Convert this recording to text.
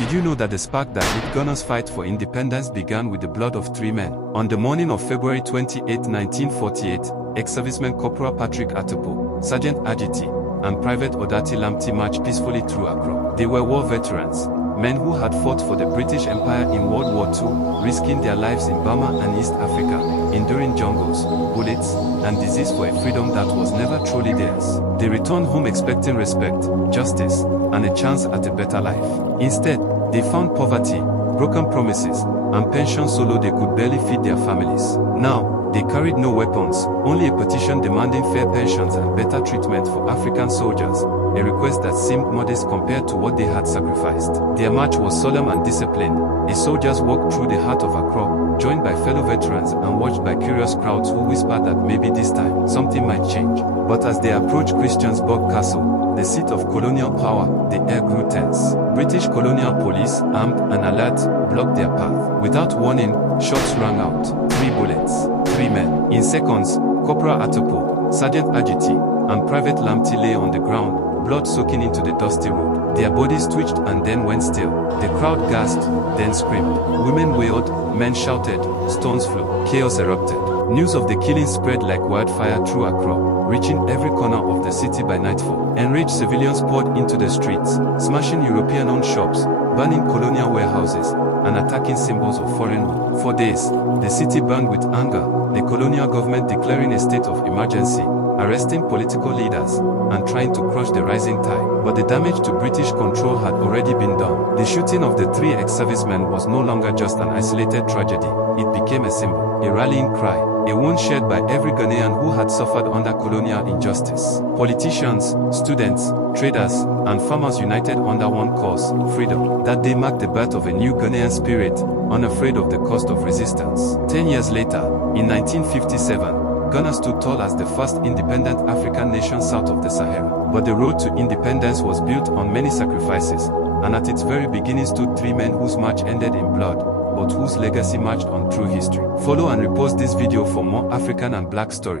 Did you know that the spark that lit Ghana's fight for independence began with the blood of 3 men? On the morning of February 28, 1948, ex-servicemen Corporal Patrick Attipoe, Sergeant Adjetey, and Private Odartey Lamptey marched peacefully through Accra. They were war veterans, men who had fought for the British Empire in World War II, risking their lives in Burma and East Africa, enduring jungles, bullets, and disease for a freedom that was never truly theirs. They returned home expecting respect, justice, and a chance at a better life. Instead, they found poverty, broken promises, and pensions so low they could barely feed their families. Now, they carried no weapons, only a petition demanding fair pensions and better treatment for African soldiers, a request that seemed modest compared to what they had sacrificed. Their march was solemn and disciplined. The soldiers walked through the heart of Accra, joined by fellow veterans and watched by curious crowds who whispered that maybe this time, something might change. But as they approached Christiansborg Castle, the seat of colonial power, the air grew tense. British colonial police, armed and alert, blocked their path. Without warning, shots rang out. 3 bullets, 3 men. In seconds, Corporal Attipoe, Sergeant Adjetey, and Private Lamptey lay on the ground, blood soaking into the dusty road. Their bodies twitched and then went still. The crowd gasped, then screamed. Women wailed, men shouted, stones flew. Chaos erupted. News of the killing spread like wildfire through Accra, reaching every corner of the city by nightfall. Enraged civilians poured into the streets, smashing European-owned shops, burning colonial warehouses, and attacking symbols of foreign rule. For days, the city burned with anger, the colonial government declaring a state of emergency, arresting political leaders, and trying to crush the rising tide. But the damage to British control had already been done. The shooting of the 3 ex-servicemen was no longer just an isolated tragedy, it became a symbol, a rallying cry, a wound shared by every Ghanaian who had suffered under colonial injustice. Politicians, students, traders, and farmers united under one cause, freedom. That day marked the birth of a new Ghanaian spirit, unafraid of the cost of resistance. 10 years later, in 1957, Ghana stood tall as the first independent African nation south of the Sahara. But the road to independence was built on many sacrifices, and at its very beginning stood 3 men whose march ended in blood, but whose legacy marched on through history. Follow and repost this video for more African and Black stories.